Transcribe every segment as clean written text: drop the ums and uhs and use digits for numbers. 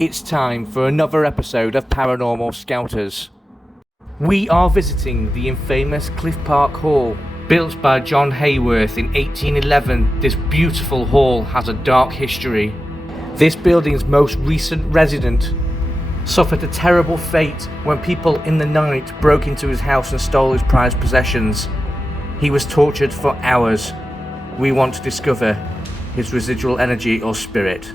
It's time for another episode of Paranormal Skouters. We are visiting the infamous Cliff Park Hall. Built by John Hayworth in 1811, this beautiful hall has a dark history. This building's most recent resident suffered a terrible fate when people in the night broke into his house and stole his prized possessions. He was tortured for hours. We want to discover his residual energy or spirit.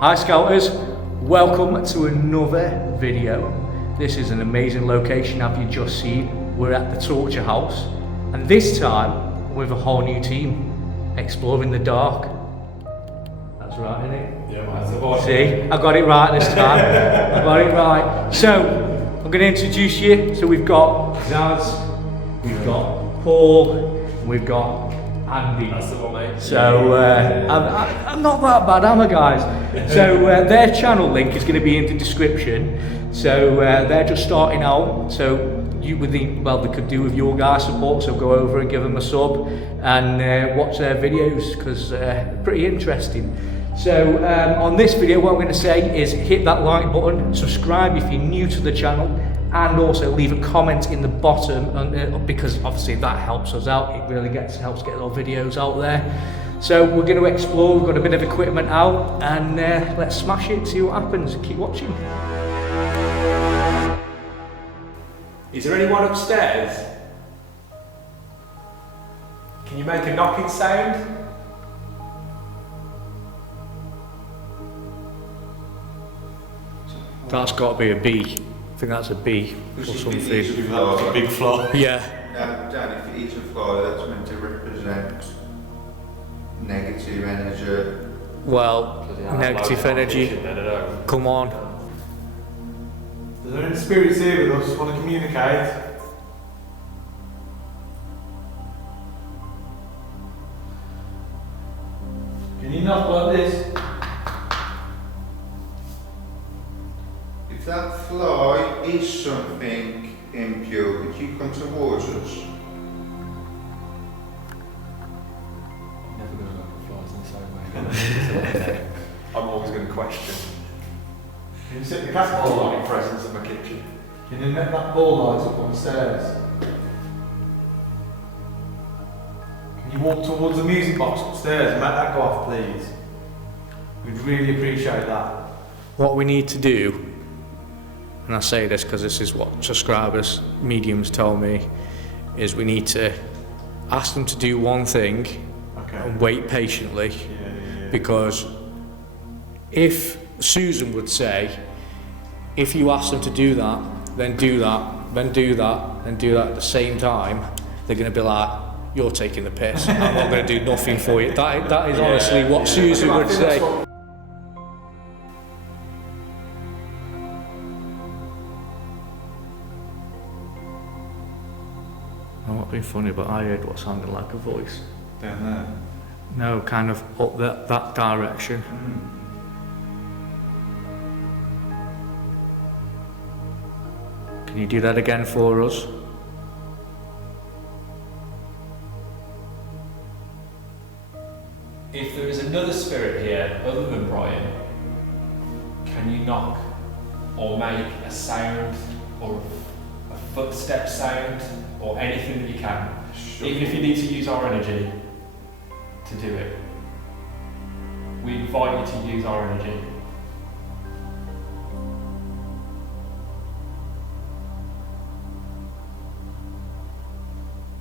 Hi Scouters, welcome to another video. This is an amazing location, have you just seen? We're at the Torture House, and this time with a whole new team, exploring the dark. That's right, isn't it? Yeah, that's the one. See, I got it right this time. I got it right. So, I'm going to introduce you. So we've got Zaz, we've got Paul, we've got Andy. That's the one, mate. So I'm not that bad, am I, guys? So their channel link is going to be in the description. So they're just starting out. So you would think, well, they could do with your guys' support. So go over and give them a sub and watch their videos because they're pretty interesting. So on this video, what I'm going to say is hit that like button, subscribe if you're new to the channel, and also leave a comment in the bottom because obviously that helps us out. It really helps get our videos out there. So we're going to explore. We've got a bit of equipment out, and let's smash it, see what happens. Keep watching. Is there anyone upstairs? Can you make a knocking sound? That's got to be a B. I think that's a B or something. That's a big fly. Yeah. Dan, if it is a fly, that's meant to represent negative energy. Well, negative energy. Come on. Are there any spirits here with us want to communicate? Can you knock like this? If that fly is something impure, could you come towards us? Never going to look at flies in the same way. I'm always going to question. Can you set the gas ball All light? in presence of my kitchen. Can you net that ball light up on the stairs? Can you walk towards the music box upstairs and make that go off, please? We'd really appreciate that. What we need to do, and I say this because this is what subscribers, mediums tell me, is we need to ask them to do one thing and wait patiently. Because if Susan would say, if you ask them to do that, then do that, then do that, then do that at the same time, they're going to be like, you're taking the piss, I'm not going to do nothing for you. That is honestly what Susan would say. I'm not being funny, but I heard what sounded like a voice. Down there. No, kind of up that direction. Can you do that again for us? If there is another spirit here other than Brian, can you knock or make a sound or a footstep sound or anything that you can? Sure. Even if you need to use our energy to do it. We invite you to use our energy.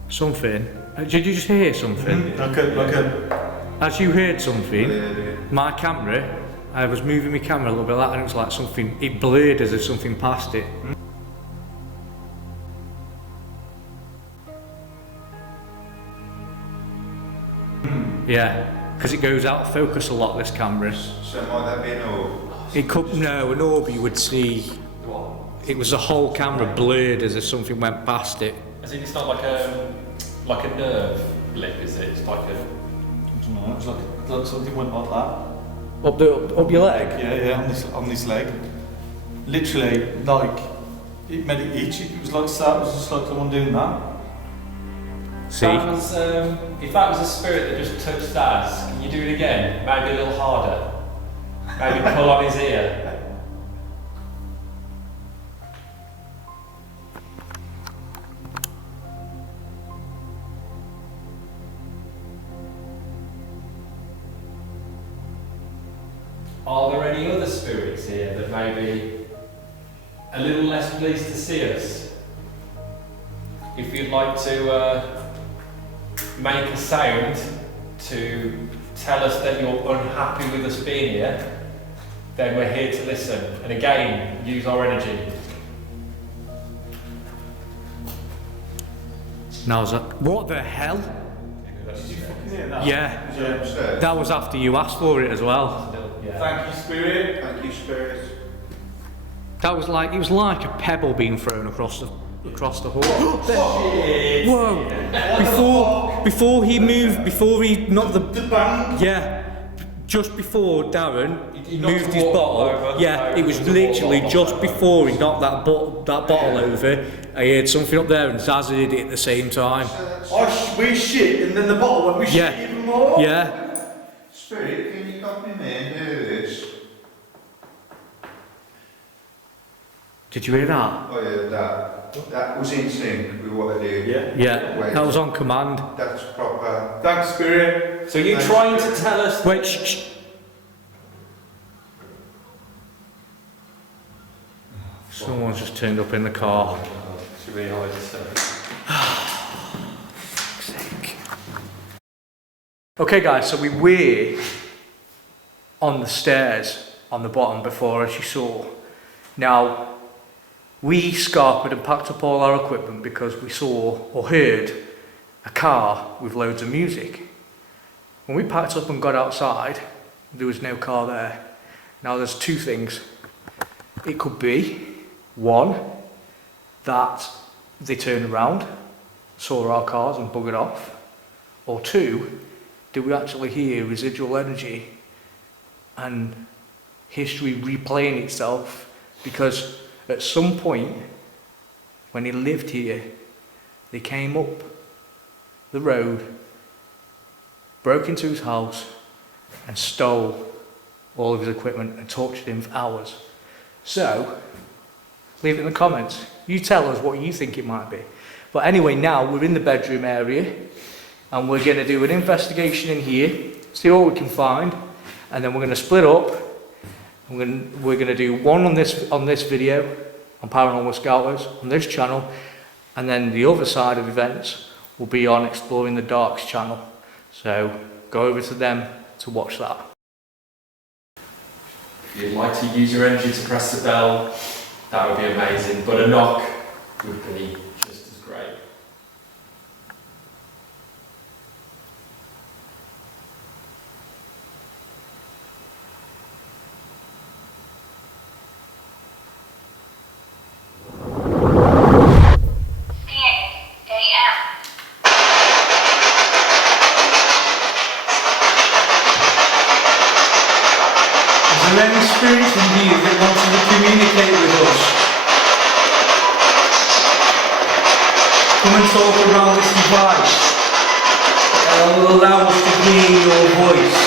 Something. Did you just hear something? Like a As you heard something, my camera I was moving my camera a little bit like that and it was like something, it blurred as if something passed it. Yeah, because it goes out of focus a lot, this camera. So might that be an orb? It could, no, an orb you would see, it was the whole camera blurred as if something went past it. As in, it's not like a nerve blip, is it? It's like a... I don't know, it's like something went like that. Up your leg? Yeah, on this leg. Literally, like, it made it itch. It was like that, it was just like someone doing that. See? That was, if that was a spirit that just touched Daz, can you do it again? Maybe a little harder. Maybe pull on his ear. Are there any other spirits here that may be a little less pleased to see us? If you'd like to make a sound to tell us that you're unhappy with us being here, then we're here to listen. And again, use our energy. Now, what the hell? Did you fucking hear that? Yeah, Is it upstairs? that was after you asked for it as well. Yeah. Thank you, Spirit. Thank you, Spirit. That was like, it was like a pebble being thrown across the hall. Shit. Whoa! Before he moved, before he knocked The band. yeah, just before Darren He knocked moved the his bottle bottle, over. yeah, it was There was a literally bottle just over. before he knocked that bottle over. I heard something up there and Zaz did it at the same time. We shit, and then the bottle went, we Yeah. shit even more. Yeah, Spirit, can you copy me and do this? did you hear that? Oh yeah, that was in sync with what I did. Yeah. Yeah, that was on command. That's proper. Thanks, Spirit. So you're Thanks. trying to tell us... Wait, shh. Someone's just turned up in the car. Should we hide this stuff? Okay guys, so we were on the stairs on the bottom before, as you saw. Now, we scarpered and packed up all our equipment because we saw or heard a car with loads of music. When we packed up and got outside, there was no car there. Now there's two things. It could be, one, that they turned around, saw our cars and buggered off, or two, did we actually hear residual energy and history replaying itself? Because at some point, when he lived here, they came up the road, broke into his house and stole all of his equipment and tortured him for hours. So, leave it in the comments. You tell us what you think it might be. But anyway, now we're in the bedroom area and we're going to do an investigation in here, see what we can find, and then we're going to split up. We're going to do one on this video on Paranormal Skouters on this channel, and then the other side of events will be on Exploring the Darks channel. So go over to them to watch that. If you'd like to use your energy to press the bell, that would be amazing, but a knock would be just as great. Is there any spirits in here that want to communicate with us? Come and talk around this device. It will allow us to hear your voice.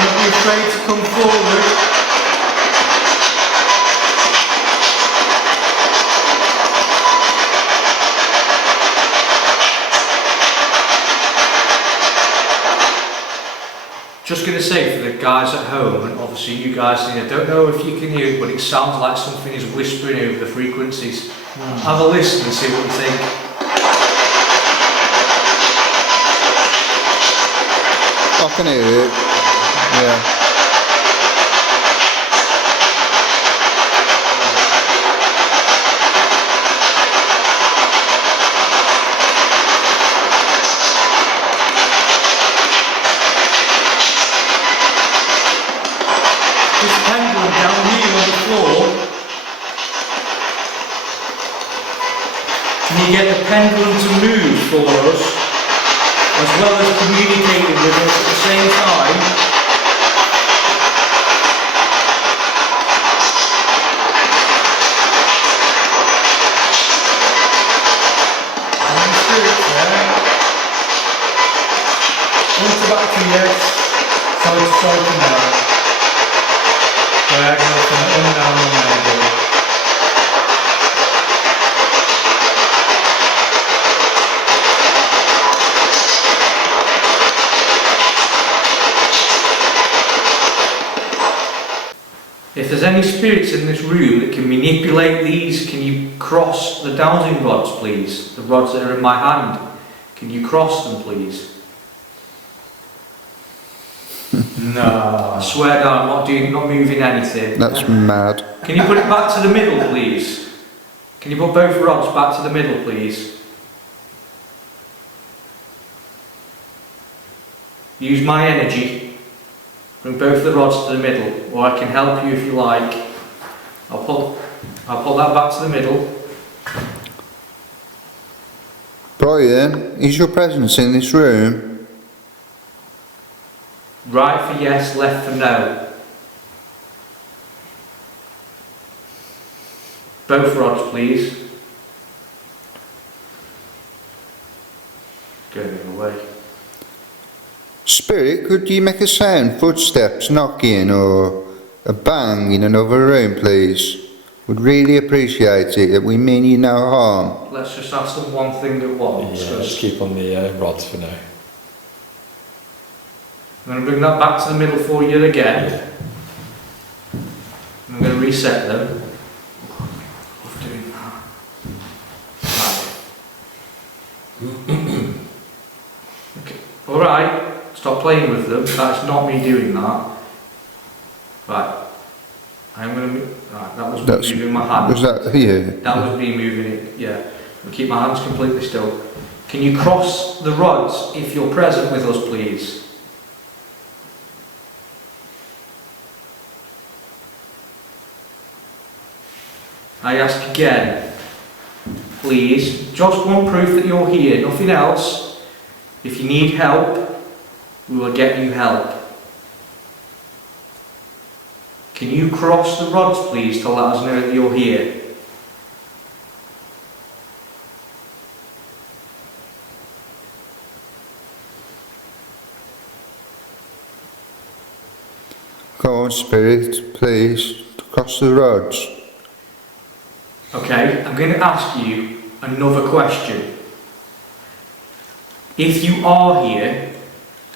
Don't be afraid to come forward. Just going to say for the guys at home, and obviously you guys, I don't know if you can hear it, but it sounds like something is whispering over the frequencies. Have a listen and see what you think. I can hear it. Yeah. This pendulum down here on the floor. Can you get the pendulum to move for us, as well as communicating with us at the same time? And the spirit's there. Point back to yes, side to side to now. Diagonal from the unknown unknown. If there's any spirits in this room that can manipulate these, can you cross the dowsing rods, please? The rods that are in my hand. Can you cross them, please? No. I swear down, I'm not moving anything. That's mad. Can you put it back to the middle, please? Can you put both rods back to the middle, please? Use my energy. Bring both the rods to the middle, or I can help you if you like. I'll put that back to the middle. Brian, is your presence in this room? Right for yes, left for no. Both rods, please. Go the other way. Spirit, could you make a sound, footsteps, knocking, or a bang in another room, please? Would really appreciate it, that we mean you no harm. Let's just ask them one thing at once. Yeah, just keep on the rods for now. I'm going to bring that back to the middle for you again. I'm going to reset them. Love doing that. Right. Okay. Alright, stop playing with them. That's not me doing that. Right. I'm going to move. Right, that was me moving my hand. Was that you? That was me moving it, yeah. I'll keep my hands completely still. Can you cross the rods if you're present with us, please? I ask again, please, just one proof that you're here, nothing else. If you need help, we will get you help. Can you cross the rods, please, to let us know that you're here? Go on, Spirit, please, cross the rods. Okay, I'm going to ask you another question. If you are here,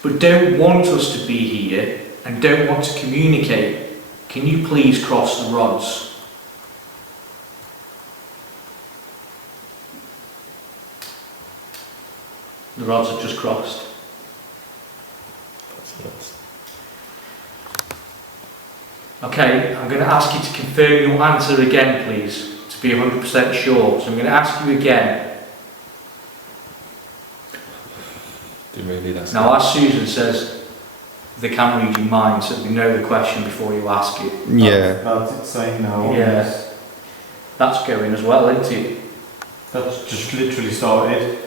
but don't want us to be here, and don't want to communicate, can you please cross the rods? The rods have just crossed. Okay, I'm going to ask you to confirm your answer again, please. Be 100% sure, so I'm going to ask you again. Now, as Susan says, they can't read your mind, so they know the question before you ask it. Yeah. That's it saying no. Yes. That's going as well, isn't it? That's just literally started.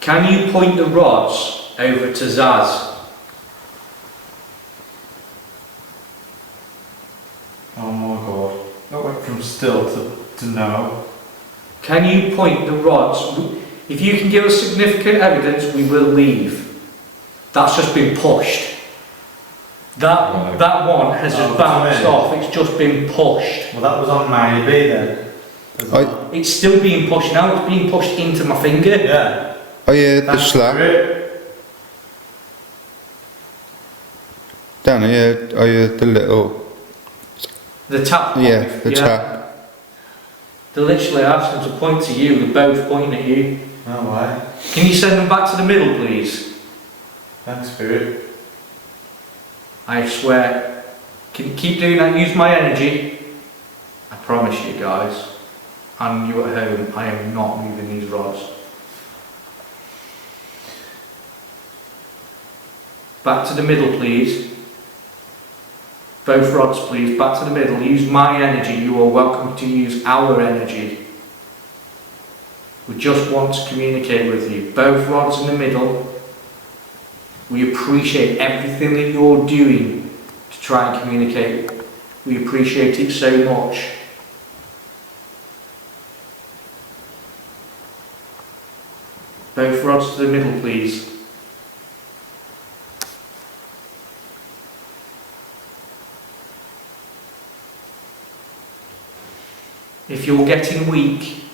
Can you point the rods over to Zaz? Oh my god. That went from still to no. Can you point the rods? If you can give us significant evidence, we will leave. That's just been pushed. That one has just bounced off. It's just been pushed. Well, that was on maybe then. It's still being pushed now. It's being pushed into my finger. Yeah. I heard the slap. Down here, I heard the little, The tap. yeah, the tap. They're literally asking to point to you, they're both pointing at you. Oh, why? Can you send them back to the middle, please? Thanks, Spirit. I swear. Can you keep doing that? Use my energy. I promise you guys, and you at home, I am not moving these rods. Back to the middle, please. Both rods, please. Back to the middle. Use my energy. You are welcome to use our energy. We just want to communicate with you. Both rods in the middle. We appreciate everything that you're doing to try and communicate. We appreciate it so much. Both rods to the middle, please. If you're getting weak,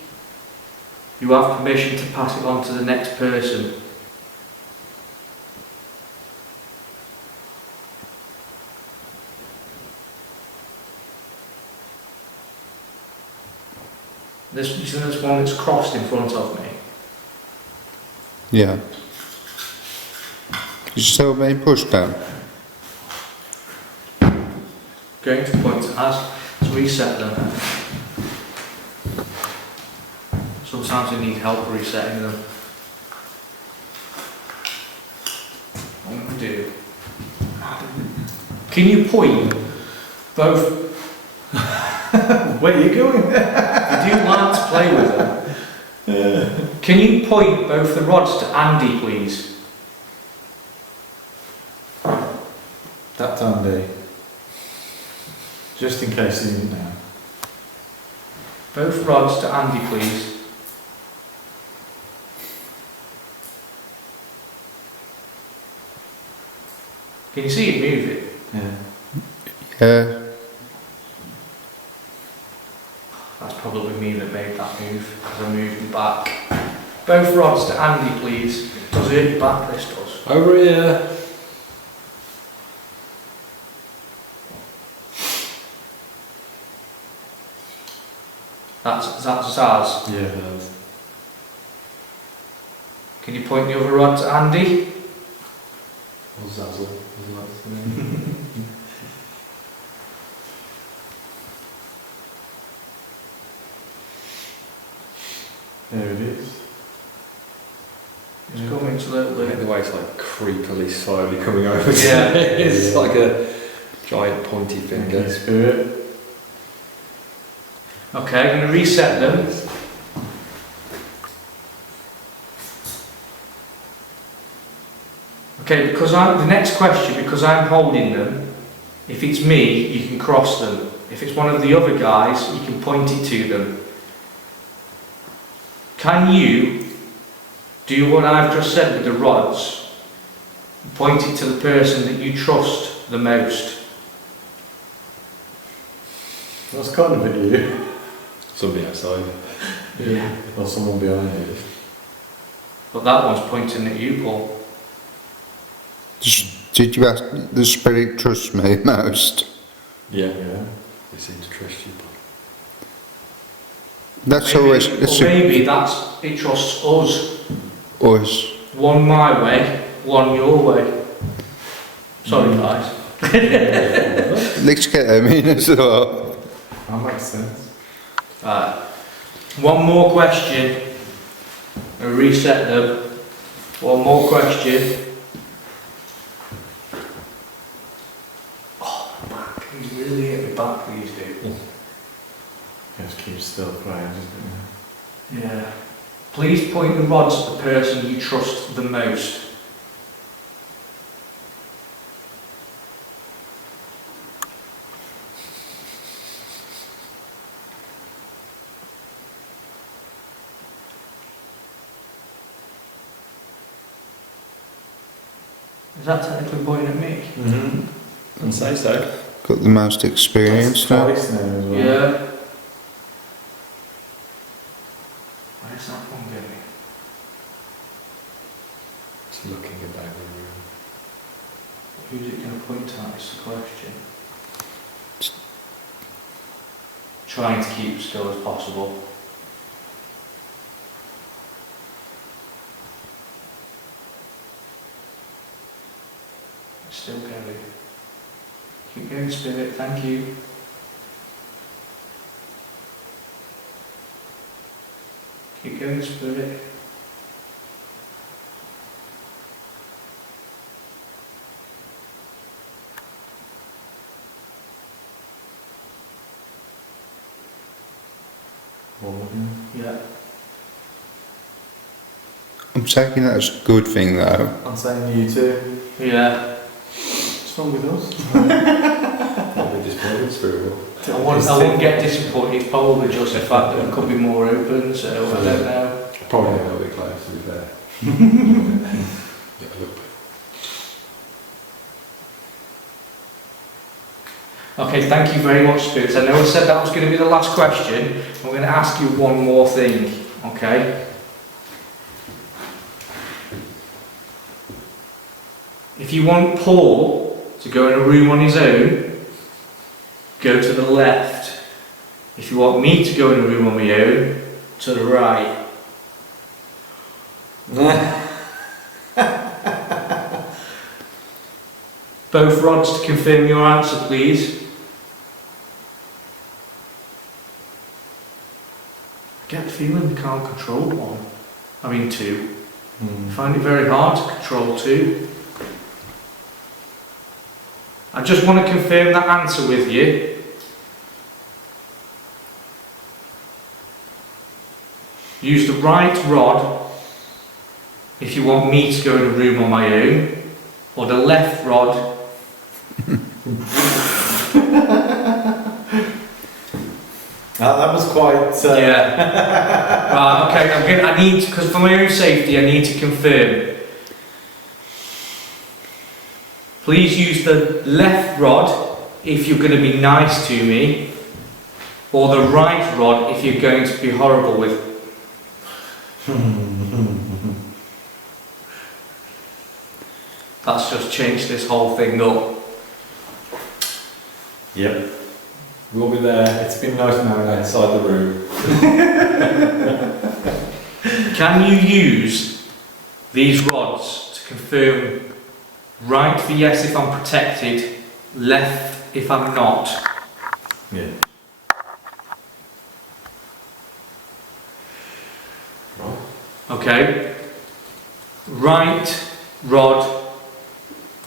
you have permission to pass it on to the next person. This one that's crossed in front of me. Yeah. You're still being pushed down. Going to point to us to reset them. Sometimes we need help resetting them. What I'm going to do. Can you point both? Where are you going? I do like to play with them. Can you point both the rods to Andy, please? That's Andy. Just in case he didn't know. Both rods to Andy, please. Can you see it moving? Yeah. Yeah. That's probably me that made that move, because I moved them back. Both rods to Andy, please. It does hurt your back, this does. Over here. That's Zaz. Yeah, it does. Can you point the other rod to Andy? Or Zazzle, as I like to say. There it is. It's coming slowly. I think the way it's like creepily slowly coming over. Yeah. It's like a giant pointy finger. Okay, Spirit. Okay, I'm going to reset them. Okay, because the next question, because I'm holding them, if it's me, you can cross them. If it's one of the other guys, you can point it to them. Can you do what I've just said with the rods? Point it to the person that you trust the most. That's kind of at you. Somebody outside. Yeah. Or someone behind you. But that one's pointing at you, Paul. Did you ask the spirit trust me most? Yeah. Yeah. They seem to trust you. That's Maybe- always, or it's maybe it trusts us. us. One my way, one your way. Sorry, guys. Let's get them in as well. That makes sense. One more question. And reset them. One more question. Oh, my back. He's really hit me back, these do. Just keep still crying, just Yeah. Please point the rods to the person you trust the most. Is that technically pointing at me? Mm-hmm. I'd say so. Got the most experience now. Twice now as well. Yeah. Where's that one going? Just looking about the room. Who's it going to point at is the question. Trying to keep as still as possible. Still going. Keep going, Spirit, thank you. Keep going, Spirit. Yeah. I'm taking that as a good thing though. I'm saying you too. Yeah. What's wrong with us? Probably disappointed, Spirit. I won't get disappointed, it's probably just the fact that it could be more open, so I don't know. Probably a little bit close, to be fair. Yeah, look. Okay, thank you very much, Spirits. I know I said that was going to be the last question. I'm going to ask you one more thing, okay? If you want Paul to go in a room on his own, go to the left. If you want me to go in a room on my own, to the right. Both rods to confirm your answer, please. I get the feeling we can't control one. I mean two. I find it very hard to control two. I just want to confirm that answer with you. Use the right rod if you want me to go in a room on my own, or the left rod. That was quite. Yeah. Right. Okay. I need, because for my own safety, I need to confirm. Please use the left rod if you're going to be nice to me, or the right rod if you're going to be horrible with. That's just changed this whole thing up. Yep. We'll be there. It's been nice now outside the room. Can you use these rods to confirm right for yes if I'm protected, left if I'm not? Yeah. Right. Okay. Right rod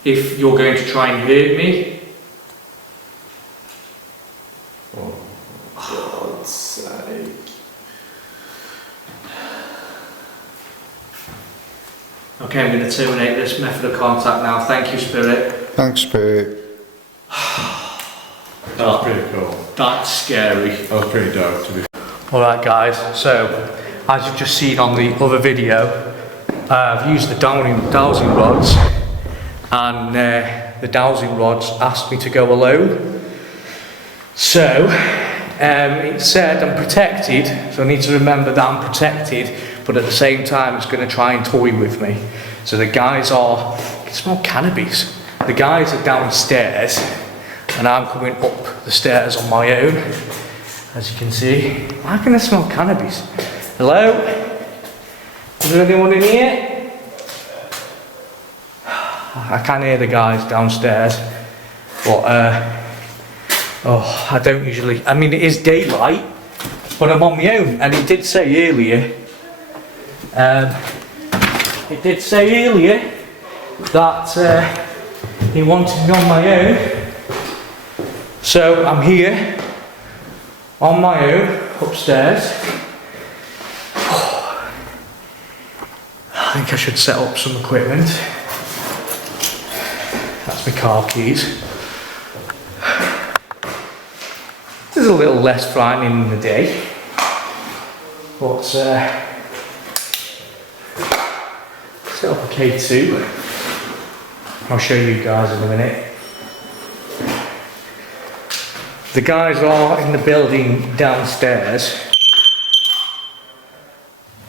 if you're going to try and hurt me. Oh, God's sake. Okay, I'm going to terminate this method of contact now. Thank you, Spirit. Thanks, Spirit. that was pretty cool. That's scary. That was pretty dope, to be fair. Alright guys, so as you've just seen on the other video, I've used the dowsing rods, and the dowsing rods asked me to go alone. So it said I'm protected, so I need to remember that I'm protected, but at the same time it's going to try and toy with me. So the guys are, I can smell cannabis. The guys are downstairs and I'm coming up the stairs on my own, as you can see. Why can I smell cannabis? Hello? Is there anyone in here? I can hear the guys downstairs, but oh, I don't usually, I mean it is daylight, but I'm on my own, and it did say earlier, that he wanted me on my own, so I'm here, on my own, upstairs. I think I should set up some equipment. That's my car keys. This is a little less frightening in the day, but set up a K2. I'll show you guys in a minute. The guys are in the building downstairs.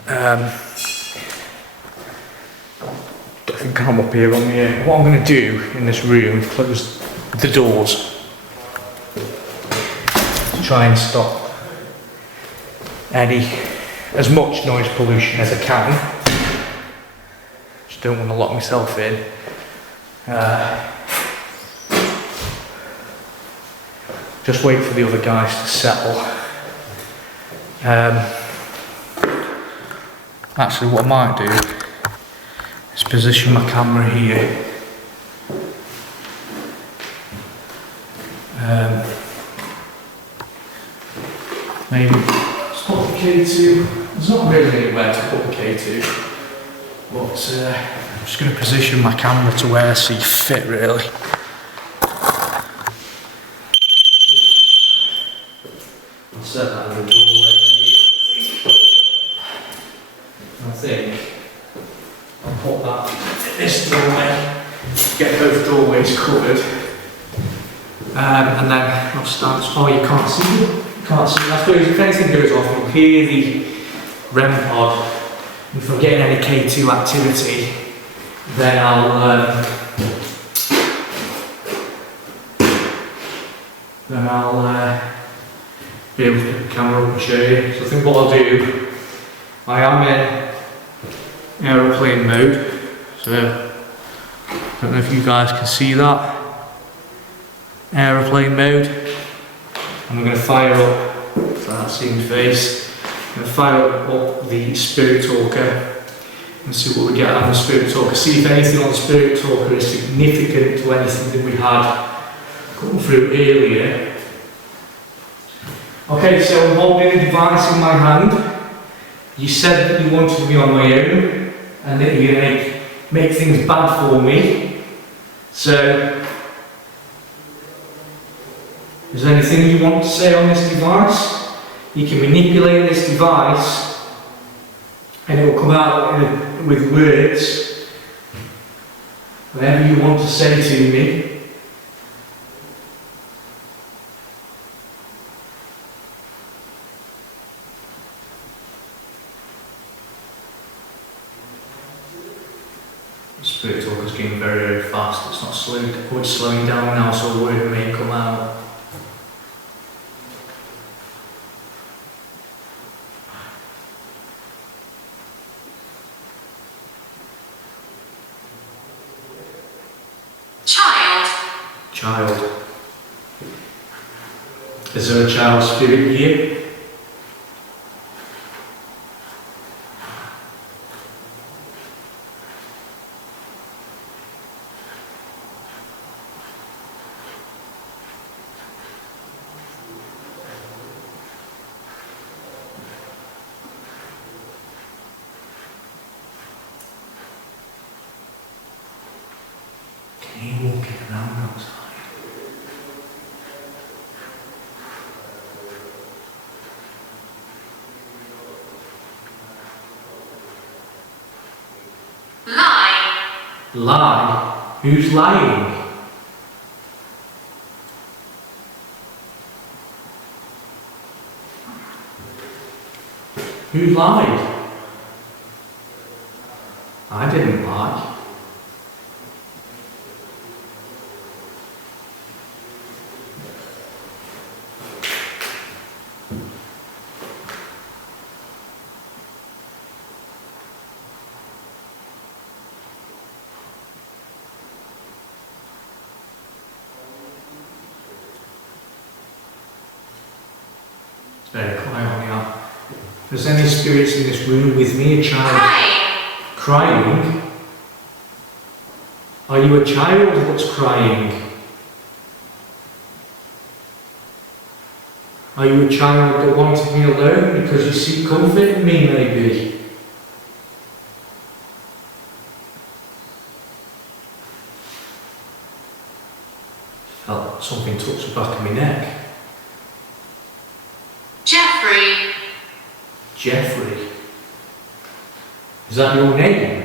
Don't think I I'm up here on the. What I'm going to do in this room is close the doors to try and stop as much noise pollution as I can. Just don't want to lock myself in. Just wait for the other guys to settle. Actually, what I might do is position my camera here. Maybe just put the K2. There's not really anywhere to put the K2, but I'm just going to position my camera to where I see fit, really. I'll set that in the doorway. I think I'll put that in this doorway, get both doorways covered, and then I'll start. Oh, you can't see it? Can't see. I suppose if anything goes off, you'll hear the REM pod. And if I'm getting any K2 activity, then I'll be able to pick the camera up and show you. So I think what I'll do, I am in aeroplane mode, so I don't know if you guys can see that. Aeroplane mode. And we're going to fire up, so that's seen face. I'm going to fire up the Spirit Talker and see what we get on the Spirit Talker. See if anything on the Spirit Talker is significant to anything that we had come through earlier. Okay, so I'm holding a device in my hand. You said that you wanted me on my own and that you're going to make things bad for me. So, is there anything you want to say on this device? You can manipulate this device and it will come out with words. Whatever you want to say to me. The Spirit Talker's getting very, very fast. It's not slowing down now, so a word may come out. Child. Is there a child spirit here? Can you walk it around outside? Lie? Who's lying? Who lied? I didn't lie. Very quiet on the app. If there's any spirits in this room with me, a child crying. Are you a child that's crying? Are you a child that wanted me alone because you seek comfort in me, maybe? Felt something touch the back of my neck. Jeffrey. Is that your name?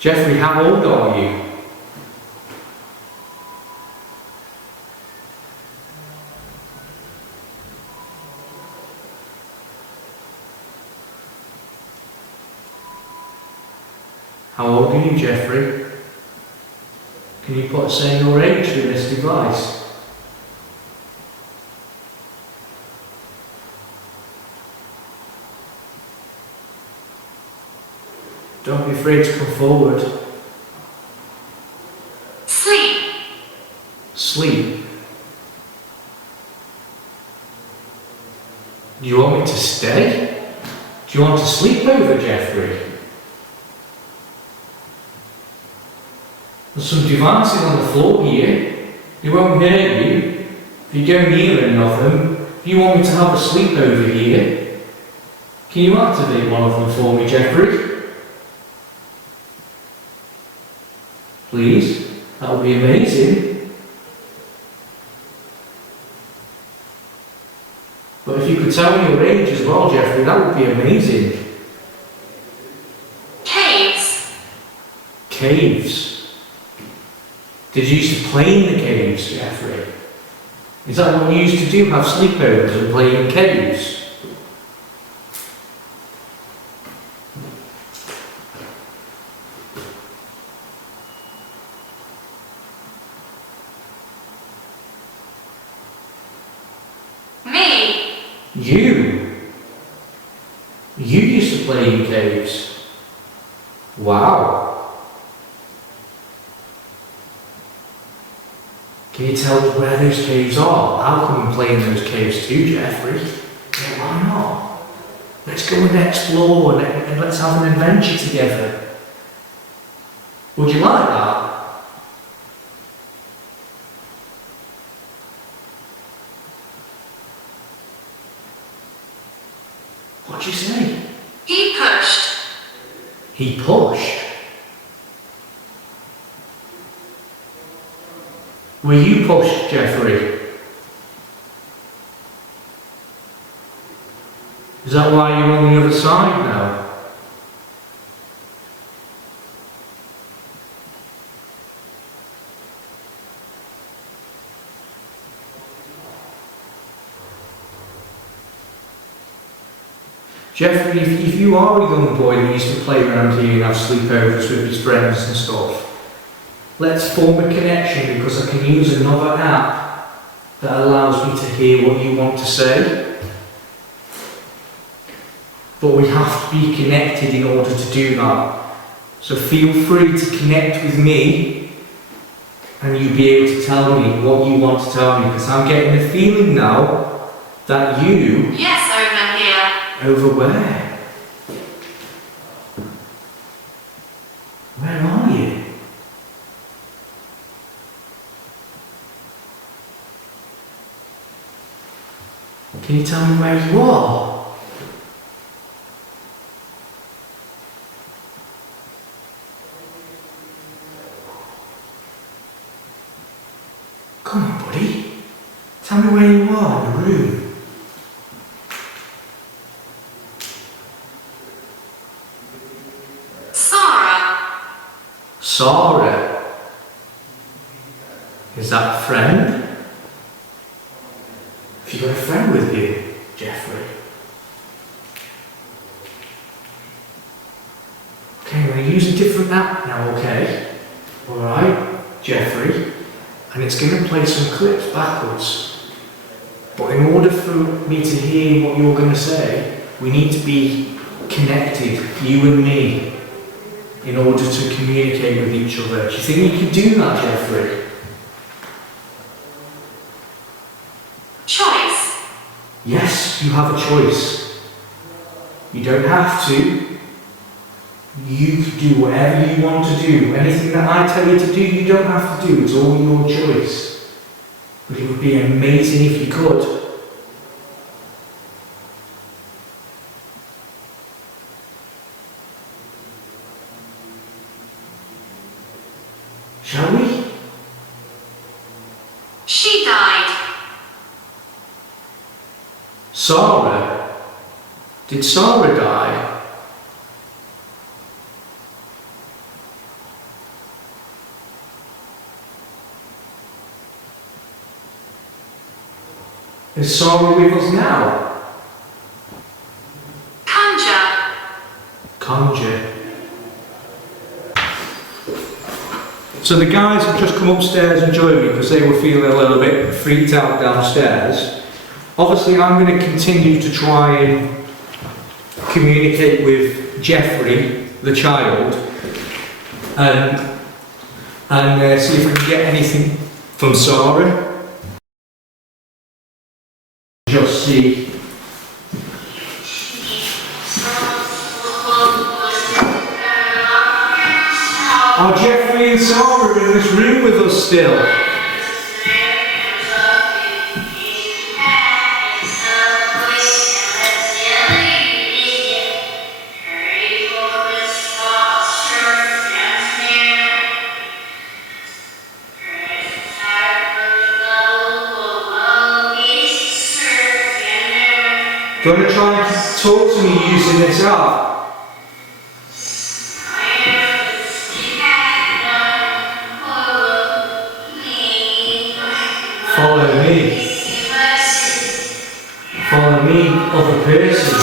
Jeffrey, how old are you? old are you, Jeffrey? Can you put say your age through this device? Don't be afraid to come forward. Sleep. Sleep. Do you want me to stay? Do you want to sleep over, Jeffrey? There's some devices on the floor here. They won't hear you. If you go near any of them, if you want me to have a sleepover here, can you activate one of them for me, Jeffrey? Please? That would be amazing. But if you could tell me your age as well, Jeffrey, that would be amazing. Caves. Caves? Did you used to play in the caves, Jeffrey? Is that what you used to do, have sleepovers and play in caves? Me. You? You used to play in caves? Wow. Can you tell us where those caves are? I'll come and play in those caves too, Jeffrey. Yeah, why not? Let's go and explore and let's have an adventure together. Would you like that? What'd you say? He pushed. He pushed. Were you pushed, Jeffrey? Is that why you're on the other side now? Jeffrey, if you are a young boy that used to play around here and have sleepovers with his friends and stuff, let's form a connection because I can use another app that allows me to hear what you want to say. But we have to be connected in order to do that. So feel free to connect with me and you'll be able to tell me what you want to tell me because I'm getting the feeling now that you... Yes, over here. Over where? Where are you? Can you tell me where you are? Come on, buddy. Tell me where you are in the room. Sarah. Is that a friend? Have you got a friend with you, Jeffrey? Okay, I'm going to use a different app now, okay? Alright, Jeffrey. And it's going to play some clips backwards. But in order for me to hear what you're going to say, we need to be connected, you and me, in order to communicate with each other. Do you think you could do that, Jeffrey? Choice. Yes, you have a choice. You don't have to. You can do whatever you want to do. Anything that I tell you to do, you don't have to do. It's all your choice. But it would be amazing if you could. Shall we? She died. Sarah? Did Sarah die? Is Sarah with us now? Conjure. Conjure. So the guys have just come upstairs and joined me because they were feeling a little bit freaked out downstairs. Obviously, I'm going to continue to try and communicate with Jeffrey, the child, and see if we can get anything from Sarah. Just see. Are Jeffrey and Sarah in this room with us still? Do you want to try and talk to me using this app? Follow me. Follow me, other person.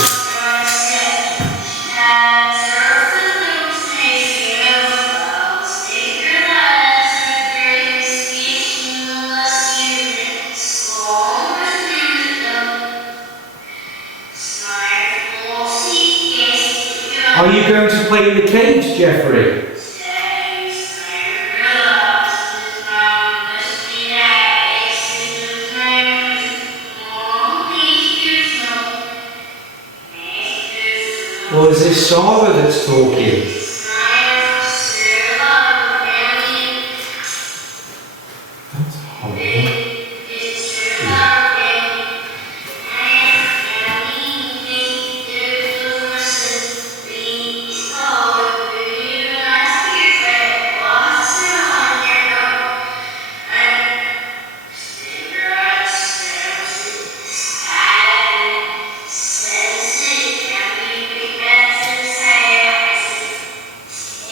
Are you going to play in the cage, Jeffrey? Or is this Sarah that's talking? That's horrible.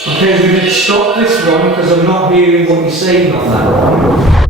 Okay, we're going to stop this one because I'm not hearing what you're saying on that one.